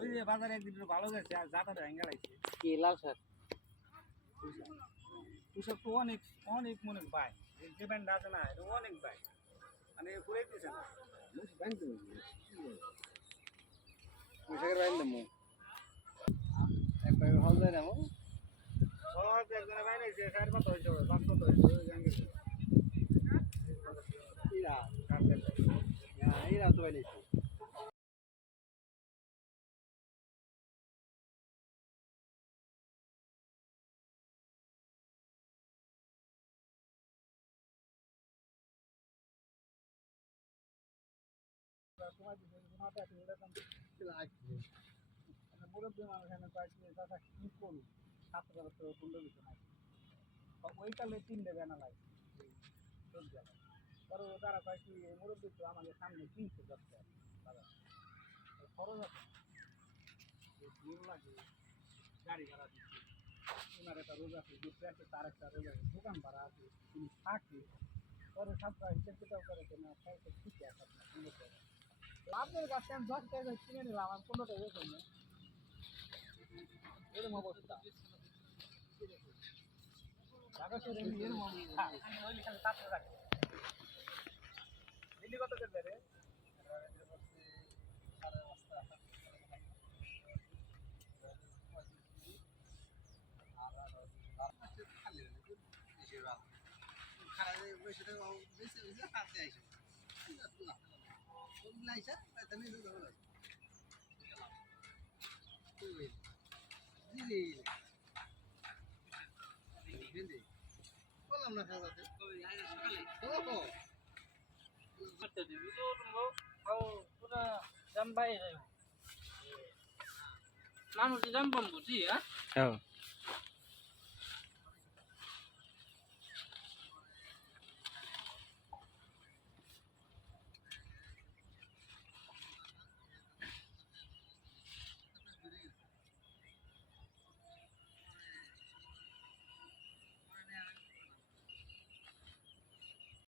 ওই যে বাজারে একদিন ভালো গেছে আর জাতা ভেঙে লাগছে কি লাল শাক তুষার তো অনেক অনেক মনে পায় যে ব্যান্ড আছে না এটা অনেক পায় মানে ঘুরে দিতেছে না পোশাকের বাইন দেবো একটা হল যায় না সব একজনে বাইরে যে স্যার কত হয়েছে 500 হয়েছে ওই জাঙ্গির এরা তো বাইনেছি তোমার দিকে মাথা আছে এরকম মুরব্বী মানুষ এনে কয়েকটি দাদা কি করুন 7,000 টাকা পনেরো দিতে নাই ওইকালে 3 বেনা লাগে পরে তারা কয়েকটি মুরব্বী তো আমাদের সামনে 300 যাচ্ছে দাদা খরচ আছে লাগে গাড়ি ভাড়া দিচ্ছে ওনার একটা রোজ আছে দুটো আছে তার একটা রোজ আছে দোকান ভাড়া আছে তিনি থাকে পরে সপ্তাহ হিসেব কিতাব করে না ঠিক আছে আপনার সুন্দর করে আপনার কাছে আমি 10 টাকা কিনে নিলাম আমি 15 টাকা বেতন এরকম অবস্থা ঢাকা শহরে এরকম অবস্থা ওই খালি ছাত্র রাখে দিল্লি কত করবে রে মানুষ জানবাম বুঝি হ্যাঁ